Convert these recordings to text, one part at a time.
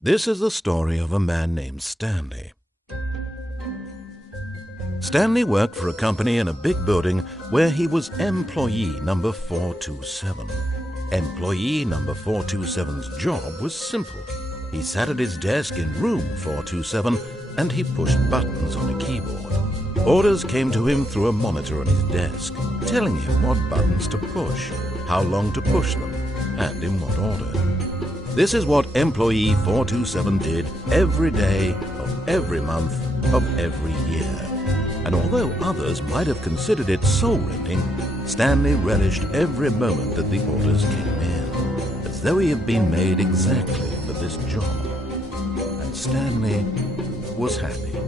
This is the story of a man named Stanley. Stanley worked for a company in a big building where he was employee number 427. Employee number 427's job was simple. He sat at his desk in room 427 and he pushed buttons on a keyboard. Orders came to him through a monitor on his desk, telling him what buttons to push, how long to push them, and in what order. This is what employee 427 did every day of every month of every year. And although others might have considered it soul-rending, Stanley relished every moment that the orders came in, as though he had been made exactly for this job. And Stanley was happy.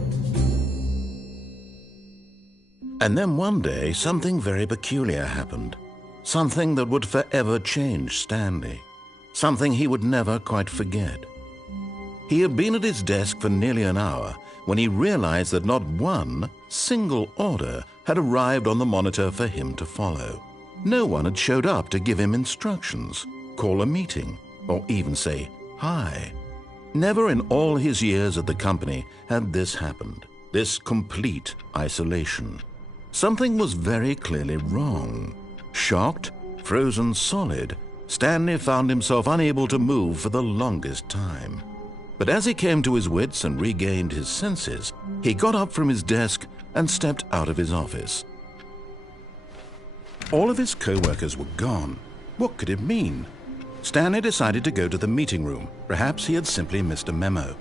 And then one day, something very peculiar happened. Something that would forever change Stanley. Something he would never quite forget. He had been at his desk for nearly an hour when he realized that not one single order had arrived on the monitor for him to follow. No one had showed up to give him instructions, call a meeting, or even say hi. Never in all his years at the company had this happened, this complete isolation. Something was very clearly wrong. Shocked, frozen solid, Stanley found himself unable to move for the longest time. But as he came to his wits and regained his senses, he got up from his desk and stepped out of his office. All of his co-workers were gone. What could it mean? Stanley decided to go to the meeting room. Perhaps he had simply missed a memo.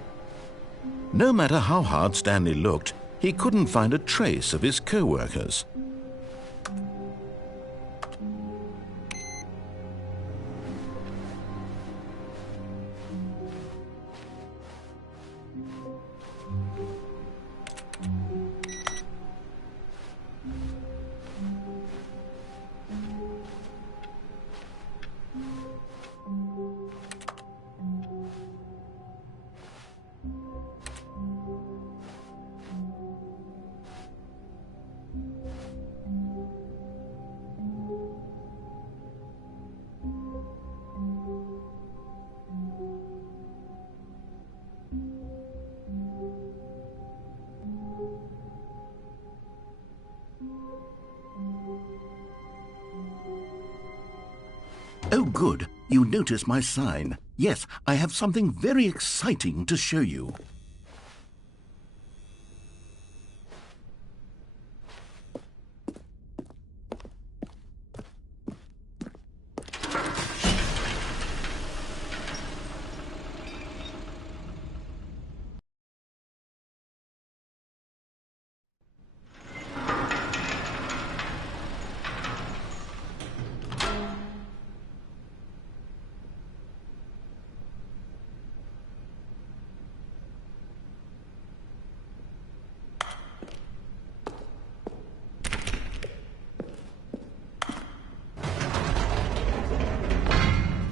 No matter how hard Stanley looked, he couldn't find a trace of his co-workers. Oh, good. You notice my sign. Yes, I have something very exciting to show you.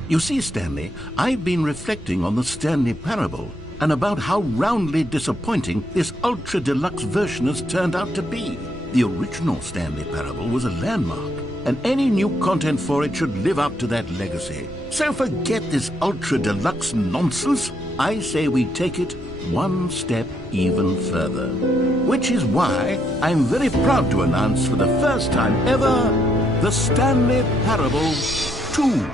You see, Stanley, I've been reflecting on the Stanley parable and about how roundly disappointing this ultra-deluxe version has turned out to be. The original Stanley parable was a landmark, and any new content for it should live up to that legacy. So forget this ultra-deluxe nonsense. I say we take it one step even further. Which is why I'm very proud to announce for the first time ever, the Stanley Parable 2.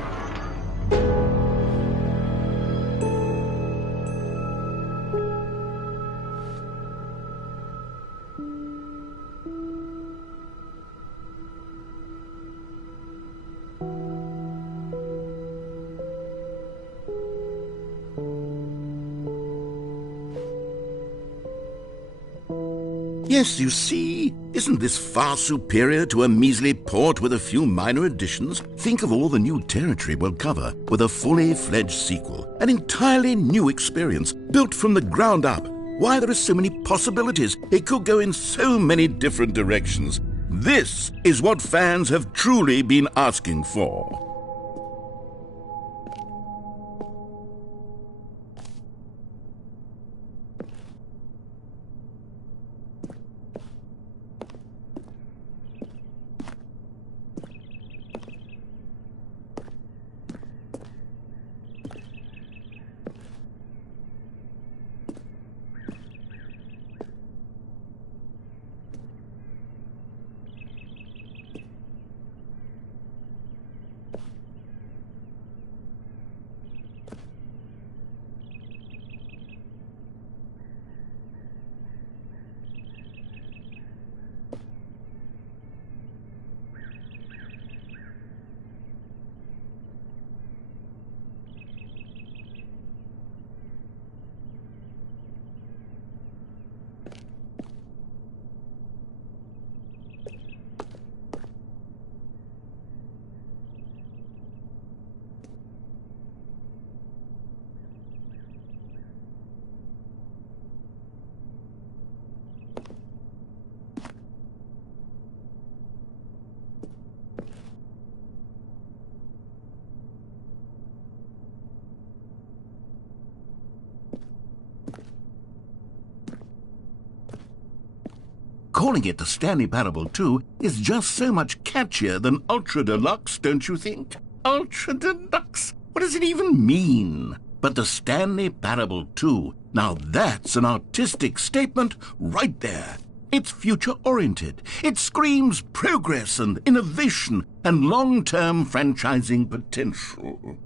Yes, you see, isn't this far superior to a measly port with a few minor additions? Think of all the new territory we'll cover with a fully fledged sequel, an entirely new experience, built from the ground up. Why, there are so many possibilities. It could go in so many different directions. This is what fans have truly been asking for. Calling it the Stanley Parable 2 is just so much catchier than Ultra Deluxe, don't you think? Ultra Deluxe? What does it even mean? But the Stanley Parable 2, now that's an artistic statement right there. It's future-oriented. It screams progress and innovation and long-term franchising potential.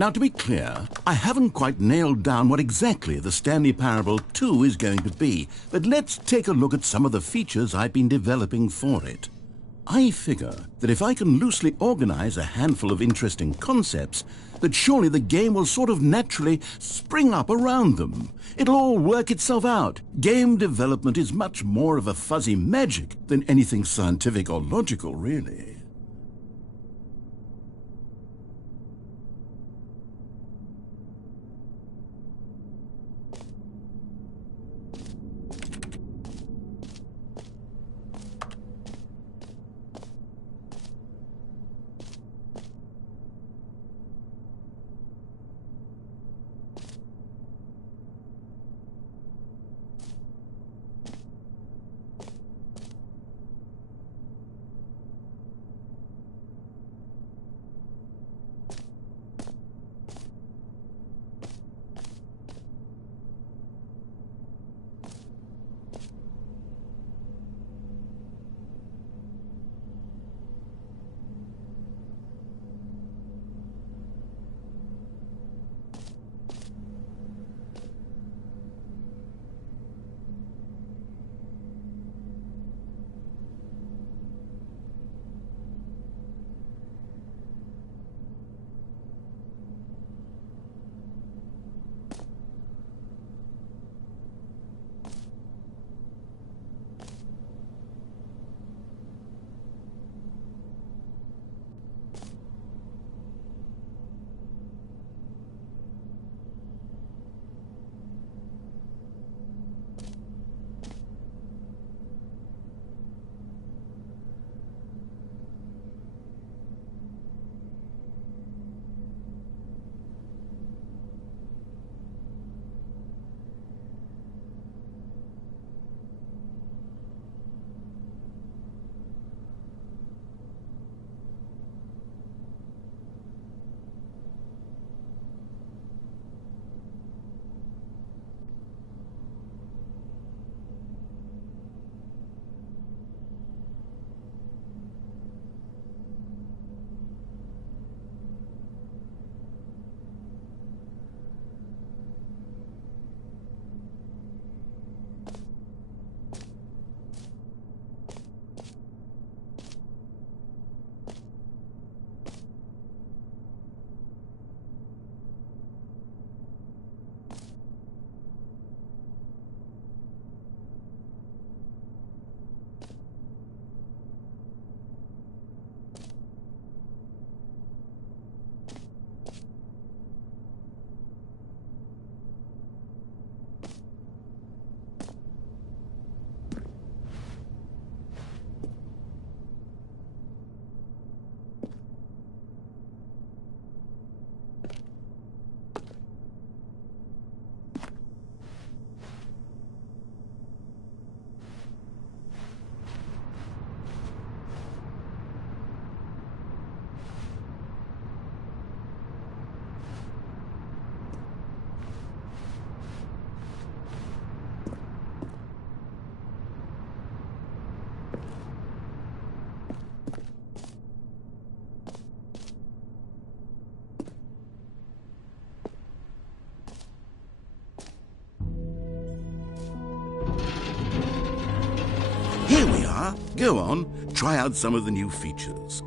Now, to be clear, I haven't quite nailed down what exactly the Stanley Parable 2 is going to be, but let's take a look at some of the features I've been developing for it. I figure that if I can loosely organize a handful of interesting concepts, that surely the game will sort of naturally spring up around them. It'll all work itself out. Game development is much more of a fuzzy magic than anything scientific or logical, really. Here we are. Go on, try out some of the new features.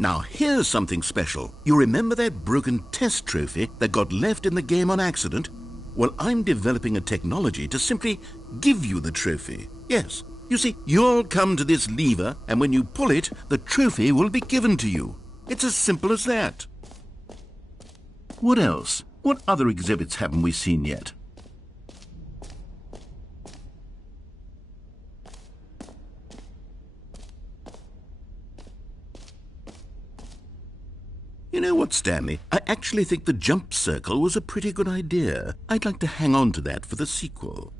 Now here's something special. You remember that broken test trophy that got left in the game on accident? Well, I'm developing a technology to simply give you the trophy. Yes. You see, you'll come to this lever, and when you pull it, the trophy will be given to you. It's as simple as that. What else? What other exhibits haven't we seen yet? You know what, Stanley? I actually think the jump circle was a pretty good idea. I'd like to hang on to that for the sequel.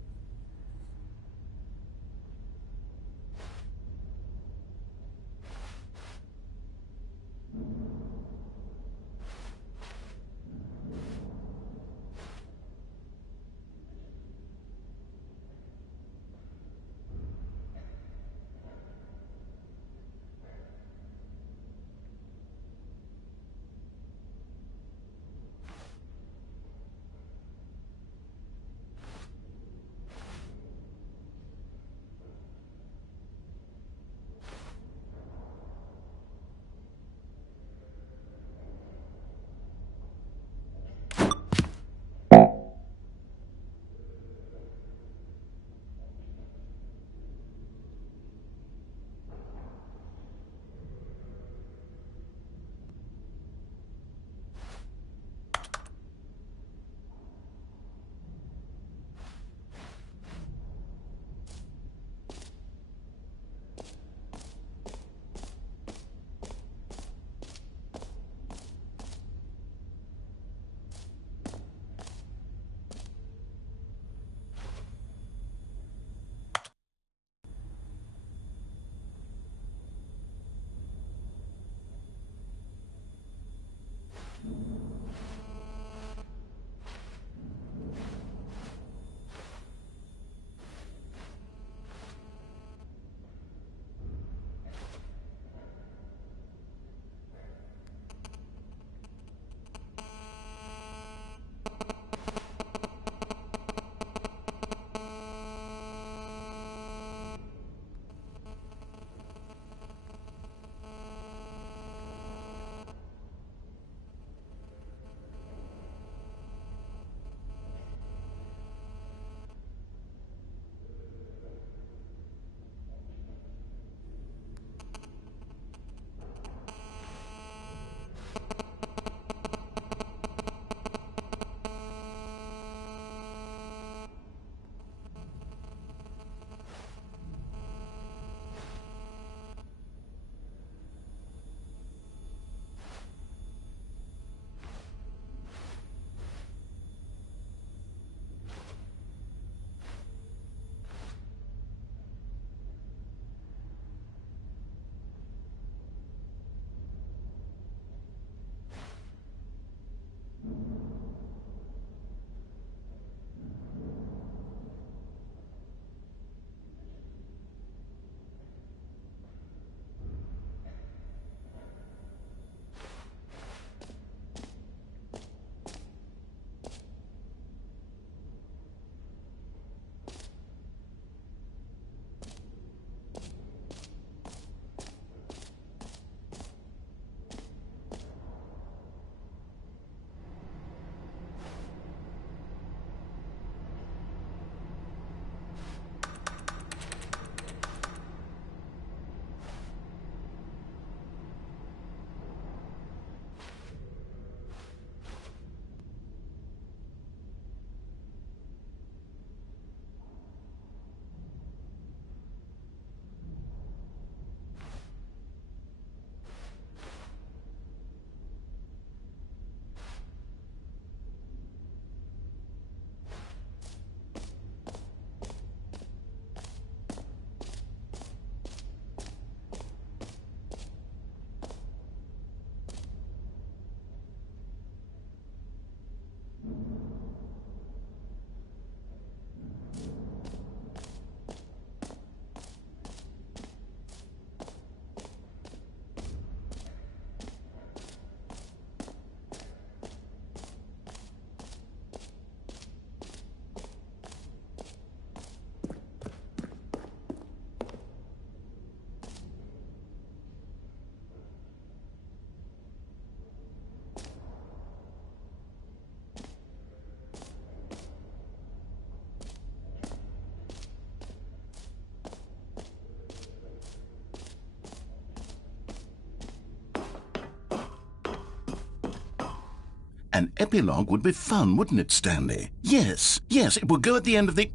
An epilogue would be fun, wouldn't it, Stanley? Yes, it would go at the end of the,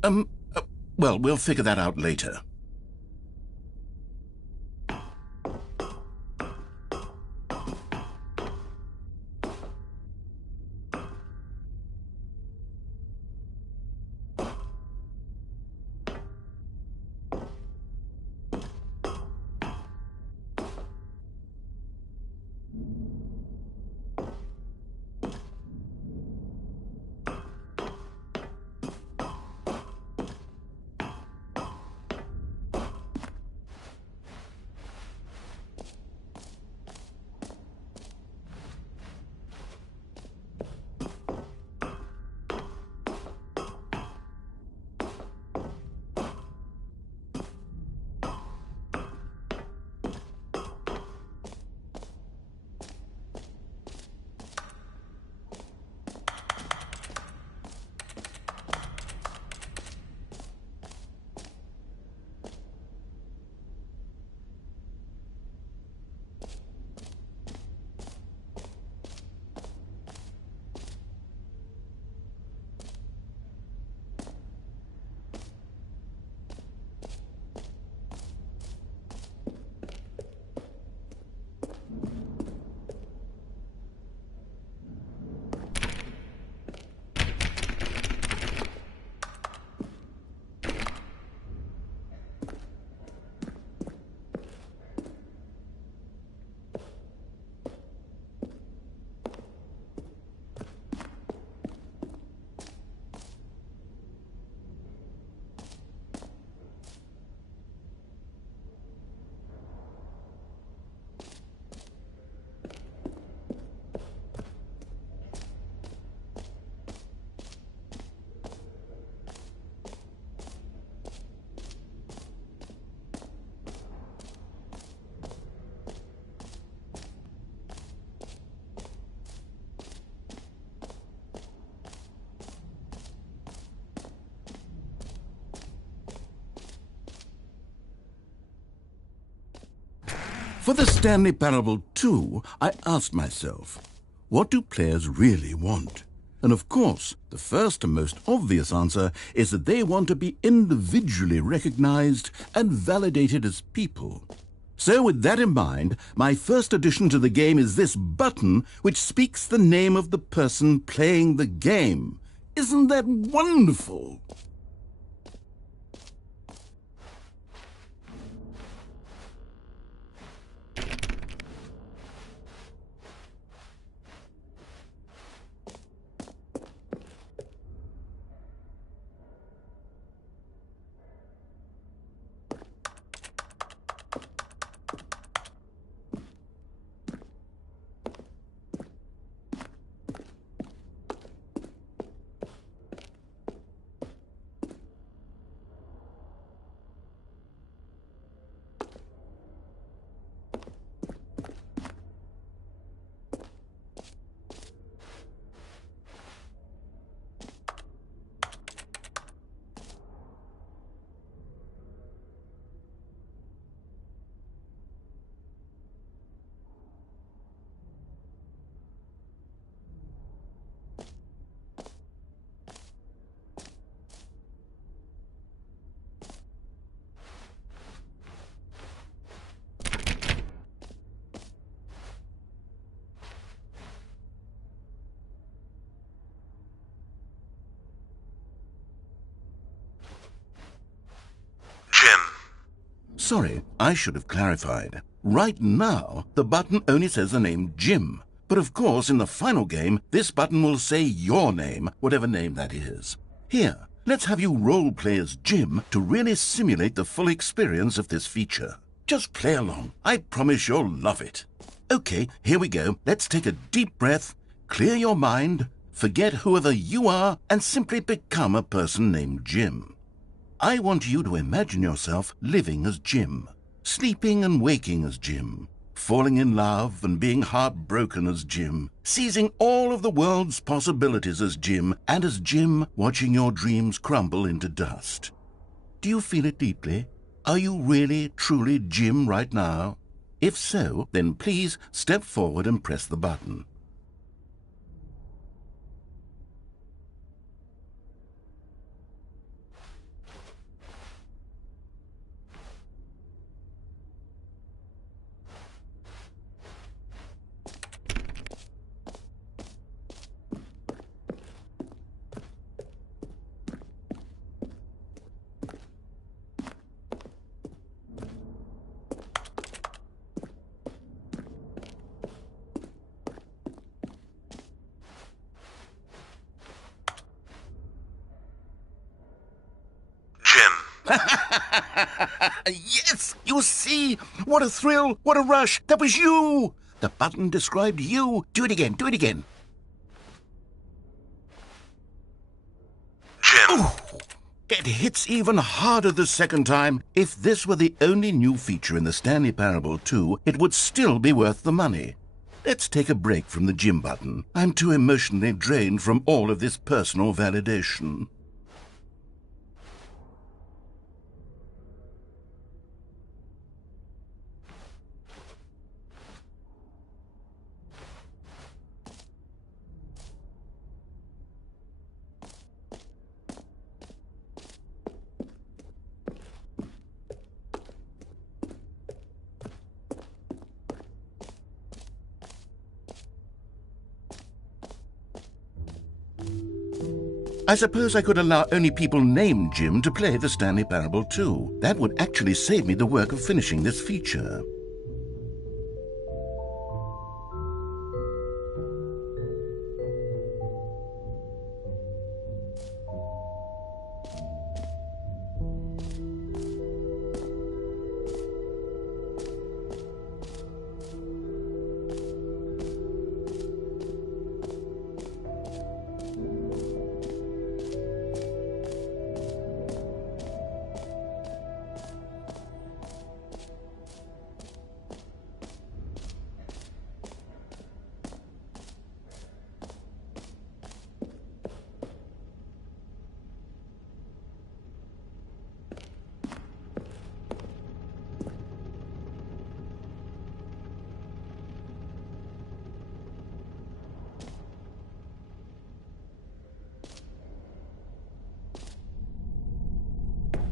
well, we'll figure that out later. For the Stanley Parable 2, I asked myself, what do players really want? And of course, the first and most obvious answer is that they want to be individually recognized and validated as people. So with that in mind, my first addition to the game is this button which speaks the name of the person playing the game. Isn't that wonderful? Sorry, I should have clarified. Right now, the button only says the name Jim. But of course, in the final game, this button will say your name, whatever name that is. Here, let's have you role-play as Jim to really simulate the full experience of this feature. Just play along. I promise you'll love it. Okay, here we go. Let's take a deep breath, clear your mind, forget whoever you are, and simply become a person named Jim. I want you to imagine yourself living as Jim, sleeping and waking as Jim, falling in love and being heartbroken as Jim, seizing all of the world's possibilities as Jim, and as Jim watching your dreams crumble into dust. Do you feel it deeply? Are you really, truly Jim right now? If so, then please step forward and press the button. Yes! You see? What a thrill! What a rush! That was you! The button described you. Do it again. Do it again. Jim. Ooh, it hits even harder the second time. If this were the only new feature in the Stanley Parable 2, it would still be worth the money. Let's take a break from the Jim button. I'm too emotionally drained from all of this personal validation. I suppose I could allow only people named Jim to play the Stanley Parable 2. That would actually save me the work of finishing this feature.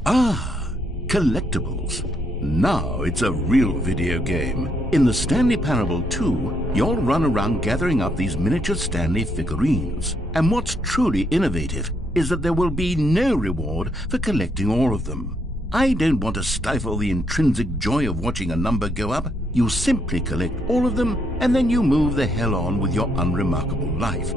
Ah, collectibles. Now it's a real video game. In the Stanley Parable 2, you'll run around gathering up these miniature Stanley figurines. And what's truly innovative is that there will be no reward for collecting all of them. I don't want to stifle the intrinsic joy of watching a number go up. You simply collect all of them, and then you move the hell on with your unremarkable life.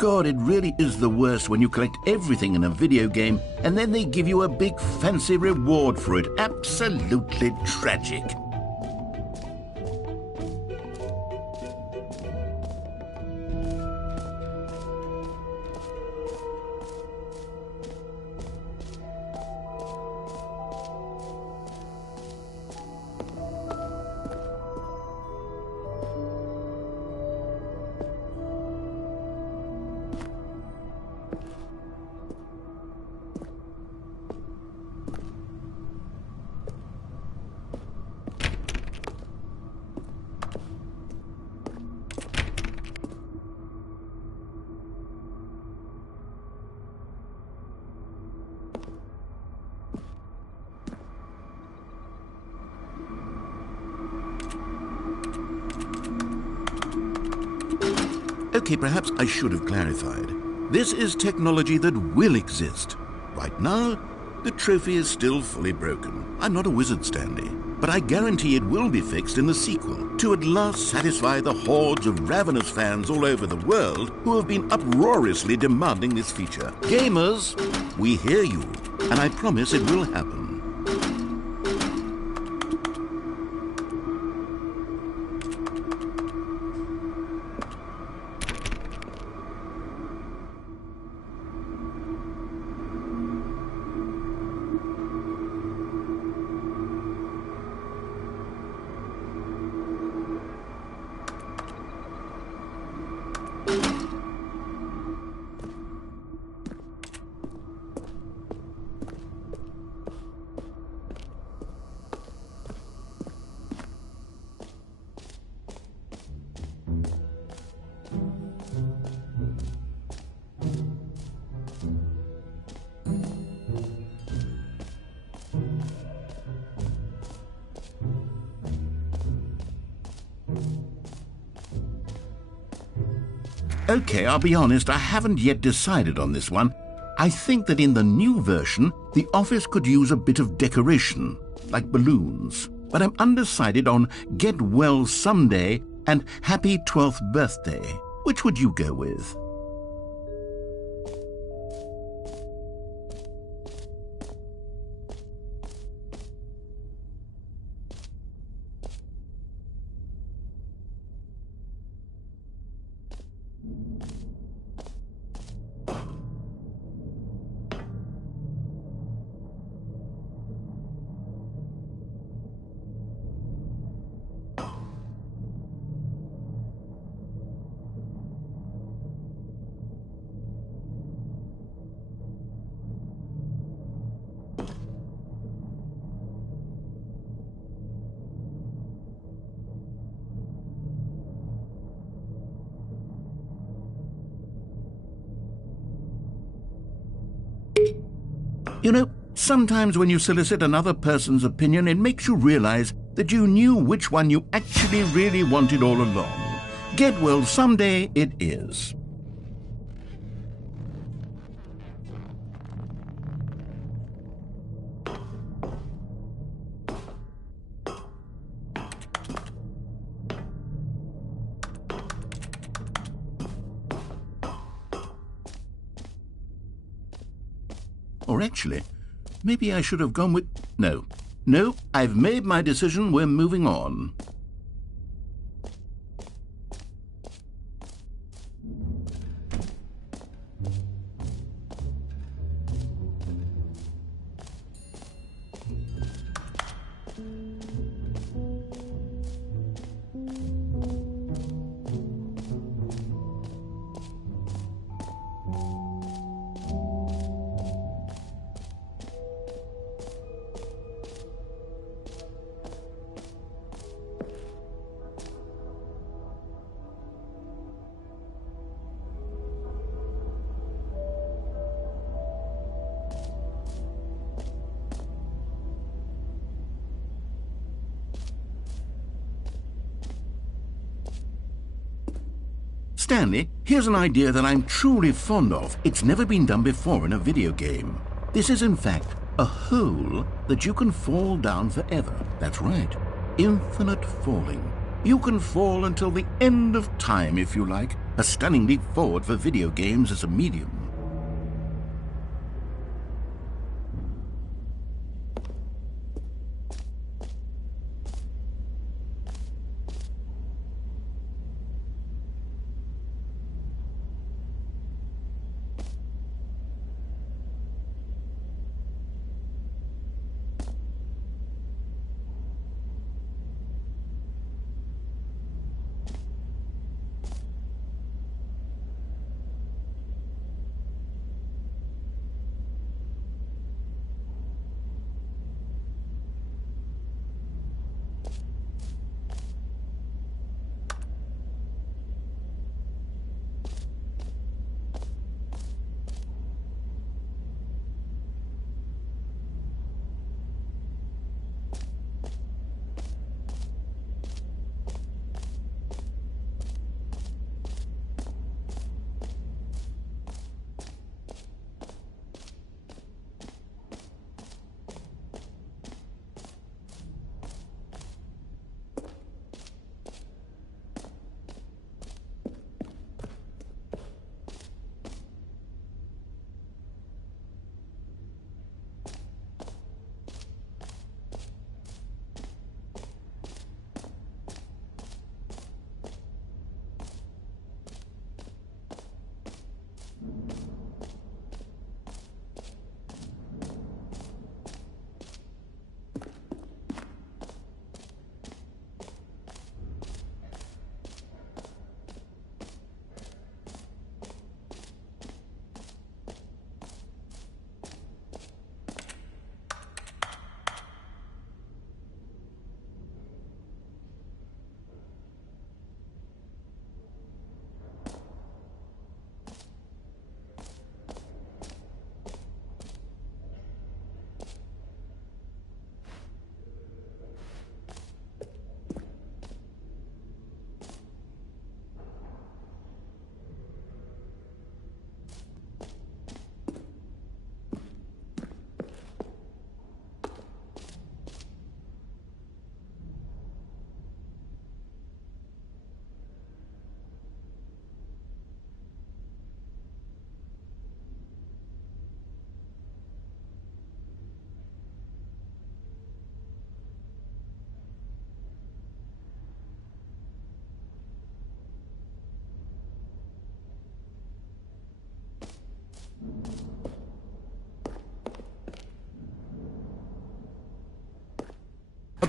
God, it really is the worst when you collect everything in a video game and then they give you a big fancy reward for it. Absolutely tragic. Okay, perhaps I should have clarified. This is technology that will exist. Right now, the trophy is still fully broken. I'm not a wizard, Stanley, but I guarantee it will be fixed in the sequel to at last satisfy the hordes of ravenous fans all over the world who have been uproariously demanding this feature. Gamers, we hear you, and I promise it will happen. Okay, I'll be honest, I haven't yet decided on this one. I think that in the new version, the office could use a bit of decoration, like balloons. But I'm undecided on Get Well Someday and Happy 12th Birthday. Which would you go with? You know, sometimes when you solicit another person's opinion, it makes you realize that you knew which one you actually really wanted all along. Get Well Someday it is. Or actually, maybe I should have gone with... No, I've made my decision. We're moving on. Stanley, here's an idea that I'm truly fond of. It's never been done before in a video game. This is, in fact, a hole that you can fall down forever. That's right. Infinite falling. You can fall until the end of time, if you like. A stunning leap forward for video games as a medium.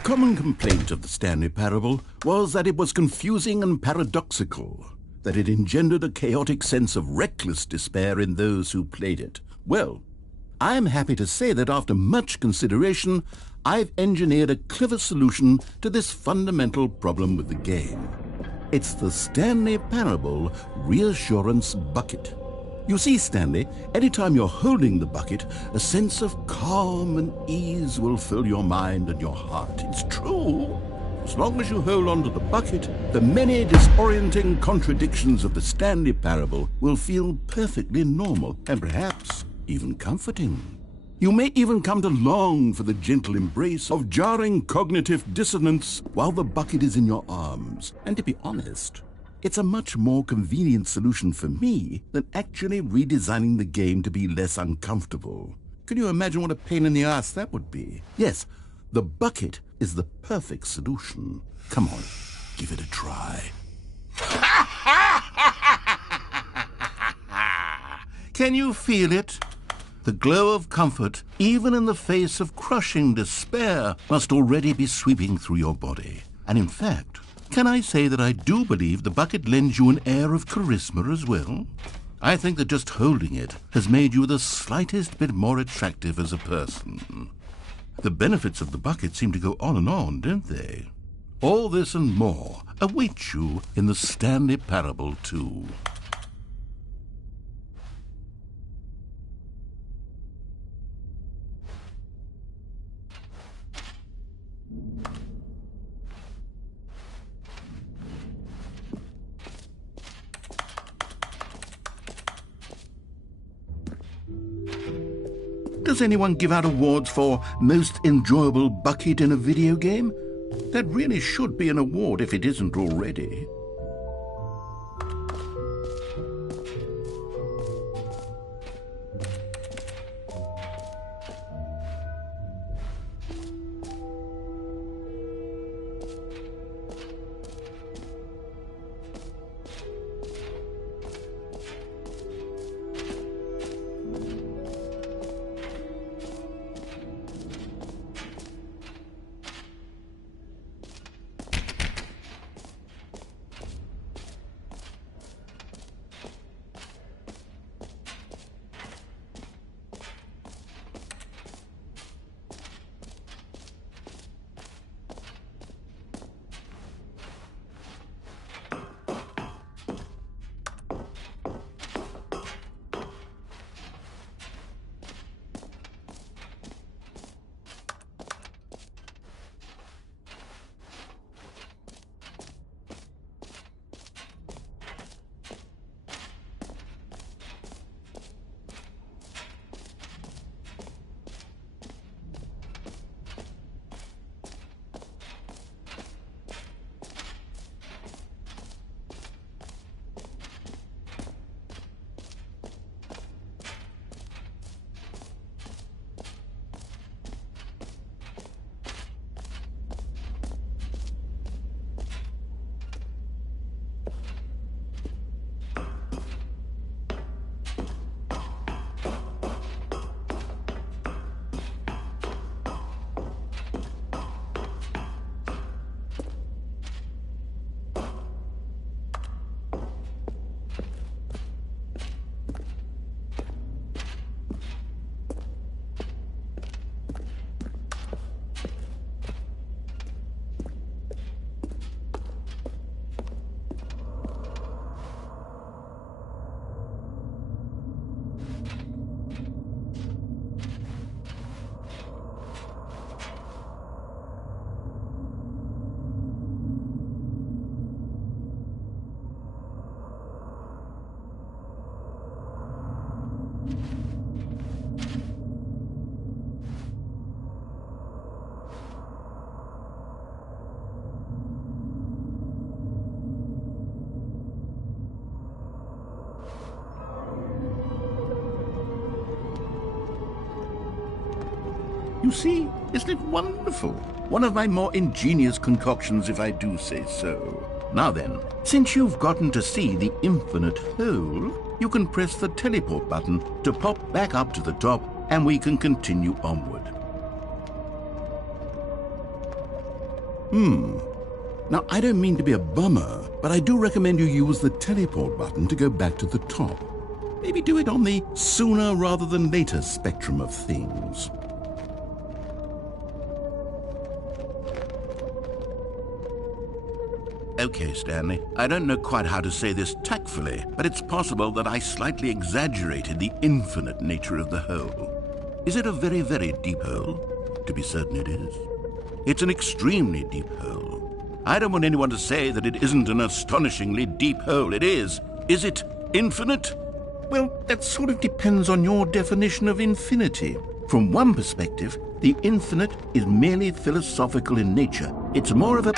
common complaint of the Stanley Parable was that it was confusing and paradoxical, that it engendered a chaotic sense of reckless despair in those who played it. Well, I am happy to say that after much consideration, I've engineered a clever solution to this fundamental problem with the game. It's the Stanley Parable Reassurance Bucket. You see, Stanley, anytime you're holding the bucket, a sense of calm and ease will fill your mind and your heart. It's true. As long as you hold on to the bucket, the many disorienting contradictions of the Stanley Parable will feel perfectly normal and perhaps even comforting. You may even come to long for the gentle embrace of jarring cognitive dissonance while the bucket is in your arms. And to be honest, it's a much more convenient solution for me than actually redesigning the game to be less uncomfortable. Can you imagine what a pain in the ass that would be? Yes, the bucket is the perfect solution. Come on, give it a try. Can you feel it? The glow of comfort, even in the face of crushing despair, must already be sweeping through your body. And in fact, can I say that I do believe the bucket lends you an air of charisma as well? I think that just holding it has made you the slightest bit more attractive as a person. The benefits of the bucket seem to go on, don't they? All this and more await you in the Stanley Parable 2. Does anyone give out awards for most enjoyable bucket in a video game? That really should be an award if it isn't already. You see, isn't it wonderful? One of my more ingenious concoctions, if I do say so. Now then, since you've gotten to see the infinite hole, you can press the teleport button to pop back up to the top, and we can continue onward. Now, I don't mean to be a bummer, but I do recommend you use the teleport button to go back to the top. Maybe do it on the sooner rather than later spectrum of things. Okay, Stanley, I don't know quite how to say this tactfully, but it's possible that I slightly exaggerated the infinite nature of the hole. Is it a very, very deep hole? To be certain it is. It's an extremely deep hole. I don't want anyone to say that it isn't an astonishingly deep hole. It is. Is it infinite? Well, that sort of depends on your definition of infinity. From one perspective, the infinite is merely philosophical in nature. It's more of a...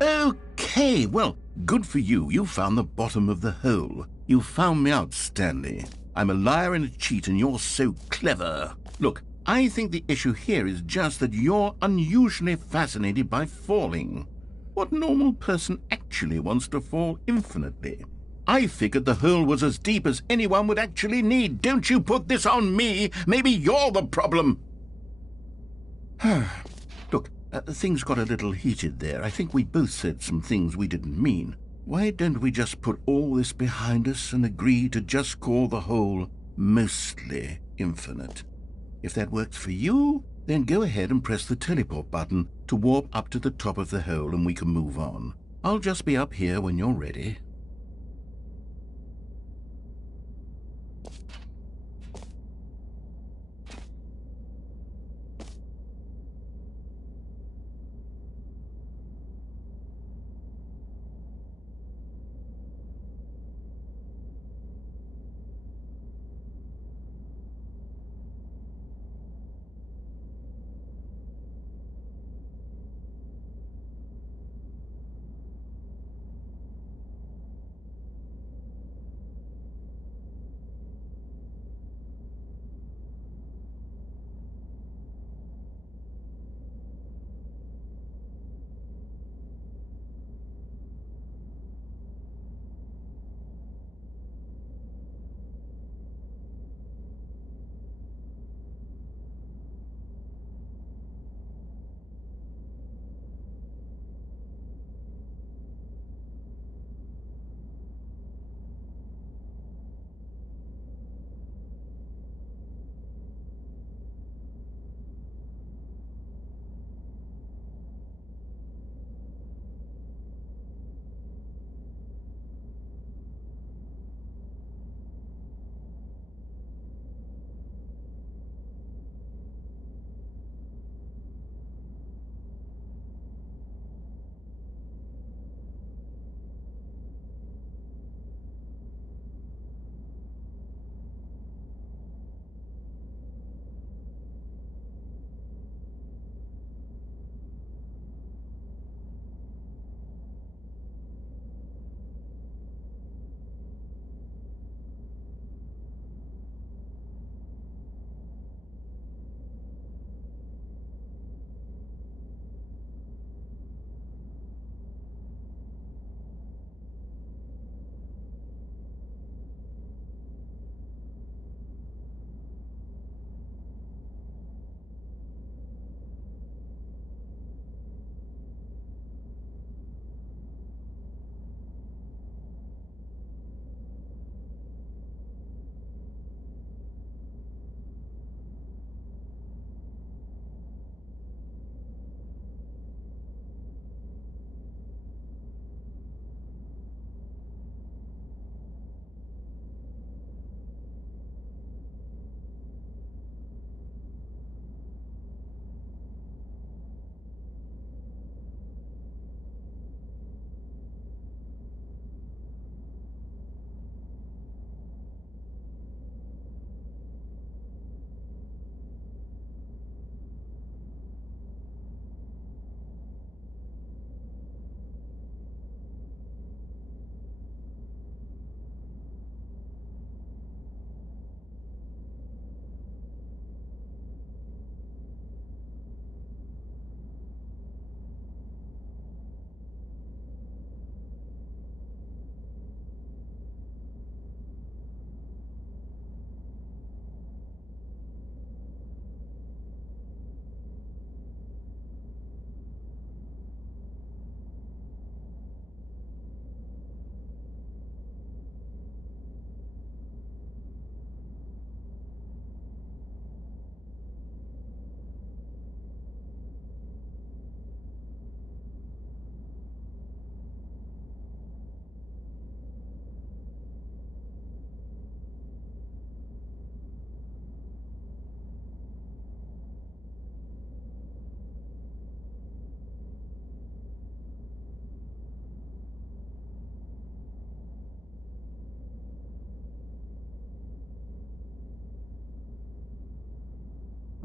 Okay, well, good for you. You found the bottom of the hole. You found me out, Stanley. I'm a liar and a cheat, and you're so clever. Look, I think the issue here is just that you're unusually fascinated by falling. What normal person actually wants to fall infinitely? I figured the hole was as deep as anyone would actually need. Don't you put this on me. Maybe you're the problem. Look, things got a little heated there. I think we both said some things we didn't mean. Why don't we just put all this behind us and agree to just call the hole mostly infinite? If that works for you, then go ahead and press the teleport button to warp up to the top of the hole and we can move on. I'll just be up here when you're ready.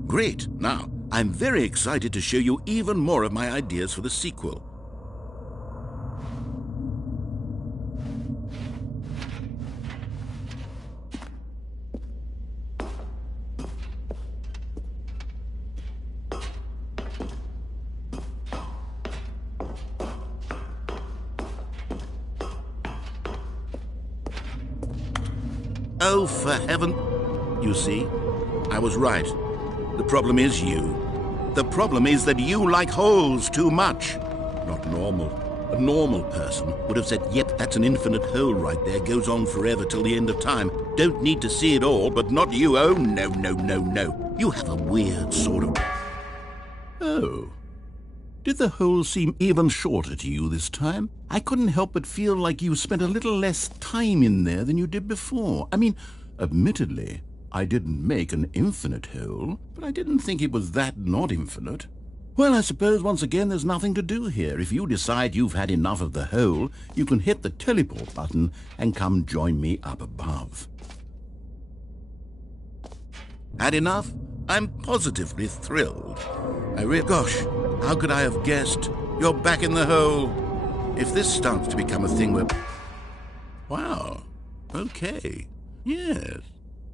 Great. Now, I'm very excited to show you even more of my ideas for the sequel. Oh, for heaven... You see, I was right. The problem is you. The problem is that you like holes too much. Not normal. A normal person would have said, yep, that's an infinite hole right there, goes on forever till the end of time. Don't need to see it all, but not you. Oh, no, no, no, no. You have a weird sort of... Oh. Did the hole seem even shorter to you this time? I couldn't help but feel like you spent a little less time in there than you did before. I mean, admittedly, I didn't make an infinite hole, but I didn't think it was that not infinite. Well, I suppose once again there's nothing to do here. If you decide you've had enough of the hole, you can hit the teleport button and come join me up above. Had enough? I'm positively thrilled. Gosh, how could I have guessed? You're back in the hole. If this starts to become a thing where... Wow. Okay. Yes.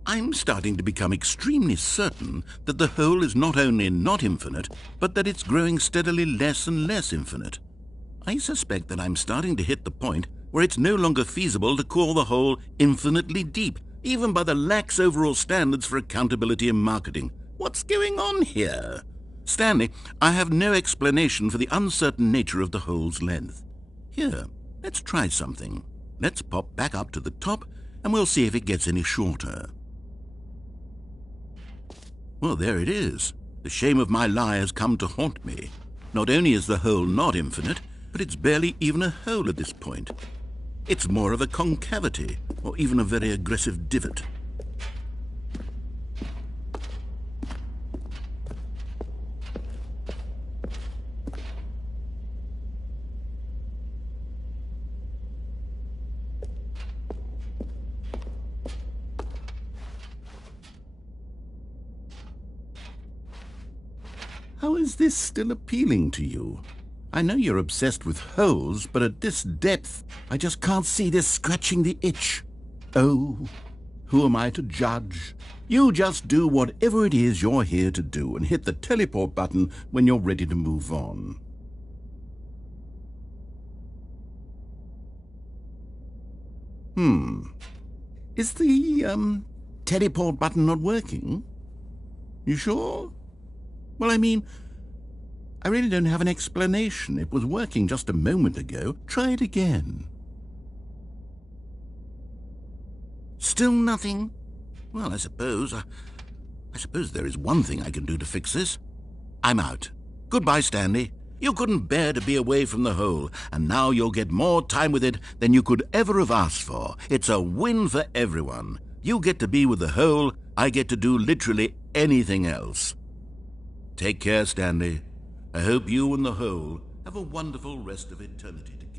I'm starting to become extremely certain that the hole is not only not infinite, but that it's growing steadily less and less infinite. I suspect that I'm starting to hit the point where it's no longer feasible to call the hole infinitely deep, even by the lax overall standards for accountability and marketing. What's going on here? Stanley, I have no explanation for the uncertain nature of the hole's length. Here, let's try something. Let's pop back up to the top, and we'll see if it gets any shorter. Well, there it is. The shame of my lie has come to haunt me. Not only is the hole not infinite, but it's barely even a hole at this point. It's more of a concavity, or even a very aggressive divot. How is this still appealing to you? I know you're obsessed with holes, but at this depth, I just can't see this scratching the itch. Oh, who am I to judge? You just do whatever it is you're here to do and hit the teleport button when you're ready to move on. Is the, teleport button not working? You sure? Well, I mean, I really don't have an explanation. It was working just a moment ago. Try it again. Still nothing? Well, I suppose there is one thing I can do to fix this. I'm out. Goodbye, Stanley. You couldn't bear to be away from the hole, and now you'll get more time with it than you could ever have asked for. It's a win for everyone. You get to be with the hole, I get to do literally anything else. Take care, Stanley. I hope you and the hole have a wonderful rest of eternity together.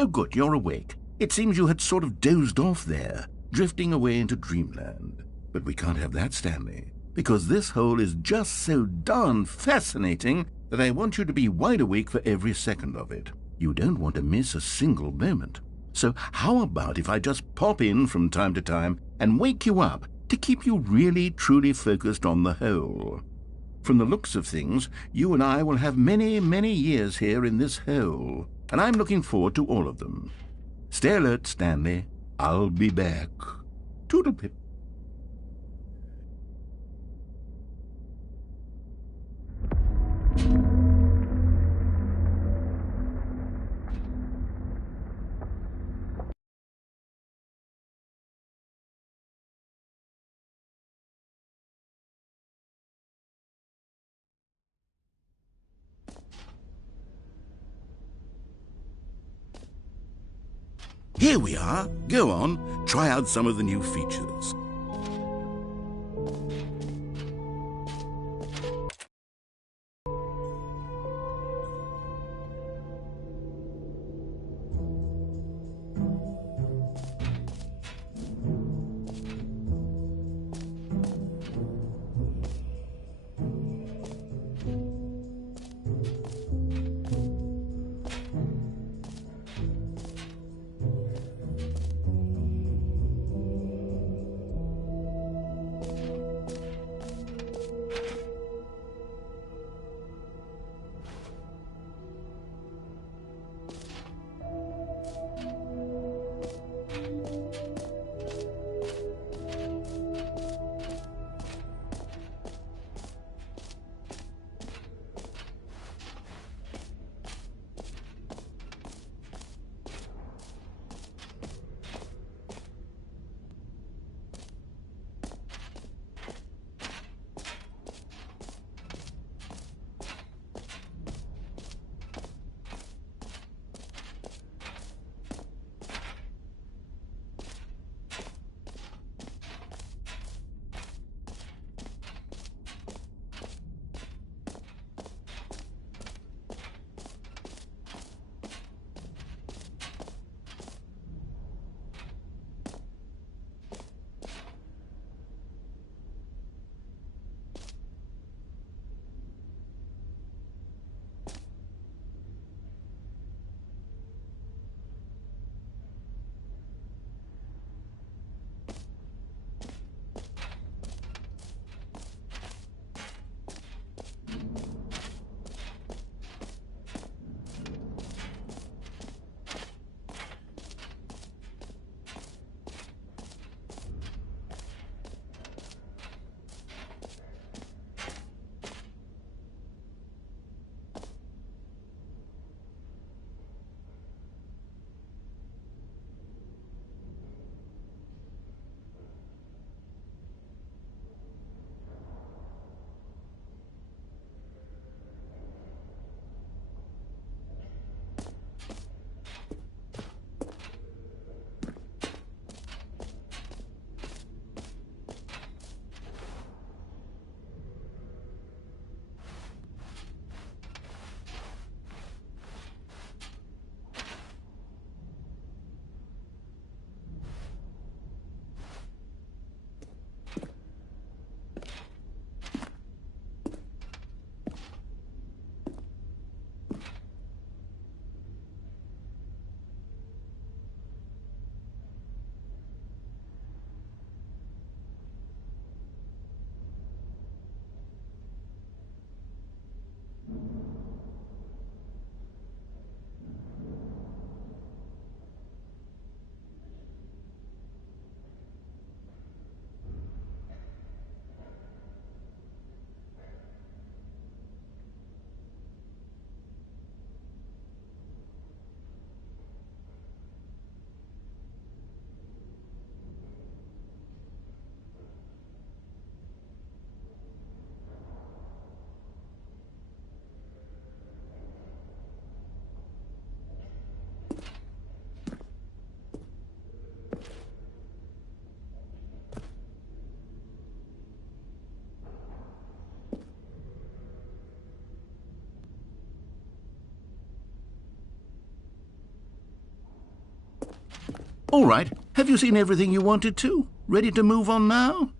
Oh, good, you're awake. It seems you had sort of dozed off there, drifting away into dreamland. But we can't have that, Stanley, because this hole is just so darn fascinating that I want you to be wide awake for every second of it. You don't want to miss a single moment. So how about if I just pop in from time to time and wake you up to keep you really, truly focused on the hole? From the looks of things, you and I will have many, many years here in this hole, and I'm looking forward to all of them. Stay alert, Stanley. I'll be back. Toodle-pip. Here we are. Go on, try out some of the new features. All right, have you seen everything you wanted to? Ready to move on now?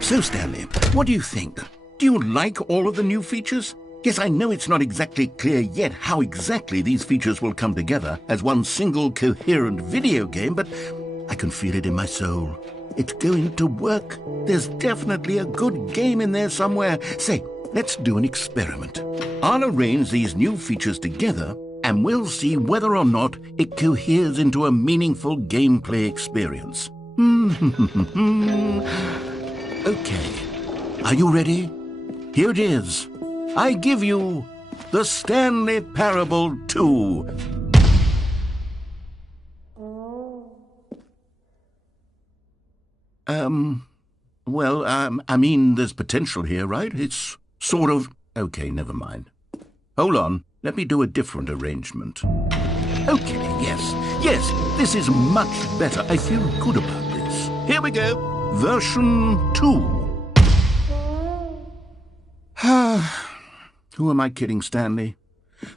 So, Stanley, what do you think? Do you like all of the new features? Yes, I know it's not exactly clear yet how exactly these features will come together as one single coherent video game, but I can feel it in my soul. It's going to work. There's definitely a good game in there somewhere. Say, let's do an experiment. I'll arrange these new features together, and we'll see whether or not it coheres into a meaningful gameplay experience. Okay, are you ready? Here it is. I give you the Stanley Parable 2. I mean, there's potential here, right? It's sort of... Okay, never mind. Hold on, let me do a different arrangement. Okay, yes, this is much better. I feel good about this. Here we go. Version 2. Who am I kidding, Stanley?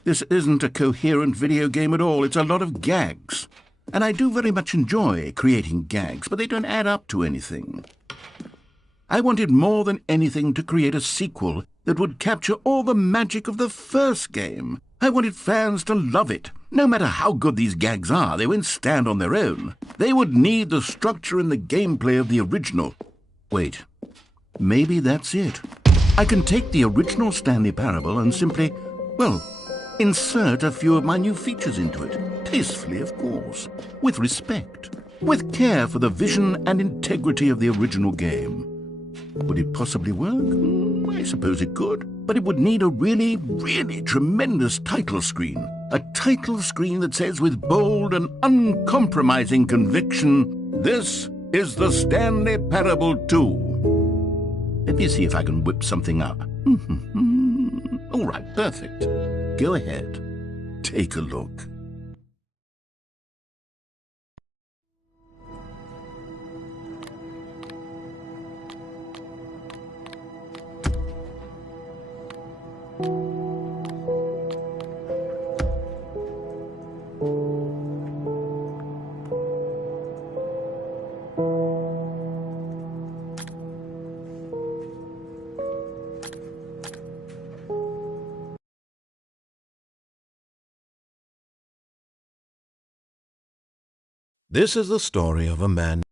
This isn't a coherent video game at all. It's a lot of gags. And I do very much enjoy creating gags, but they don't add up to anything. I wanted more than anything to create a sequel that would capture all the magic of the first game. I wanted fans to love it. No matter how good these gags are, they won't stand on their own. They would need the structure and the gameplay of the original. Wait, maybe that's it. I can take the original Stanley Parable and simply, well, insert a few of my new features into it. Tastefully, of course. With respect. With care for the vision and integrity of the original game. Would it possibly work? I suppose it could. But it would need a really, really tremendous title screen. A title screen that says with bold and uncompromising conviction, "This is the Stanley Parable 2." Let me see if I can whip something up. All right, perfect. Go ahead. Take a look. This is the story of a man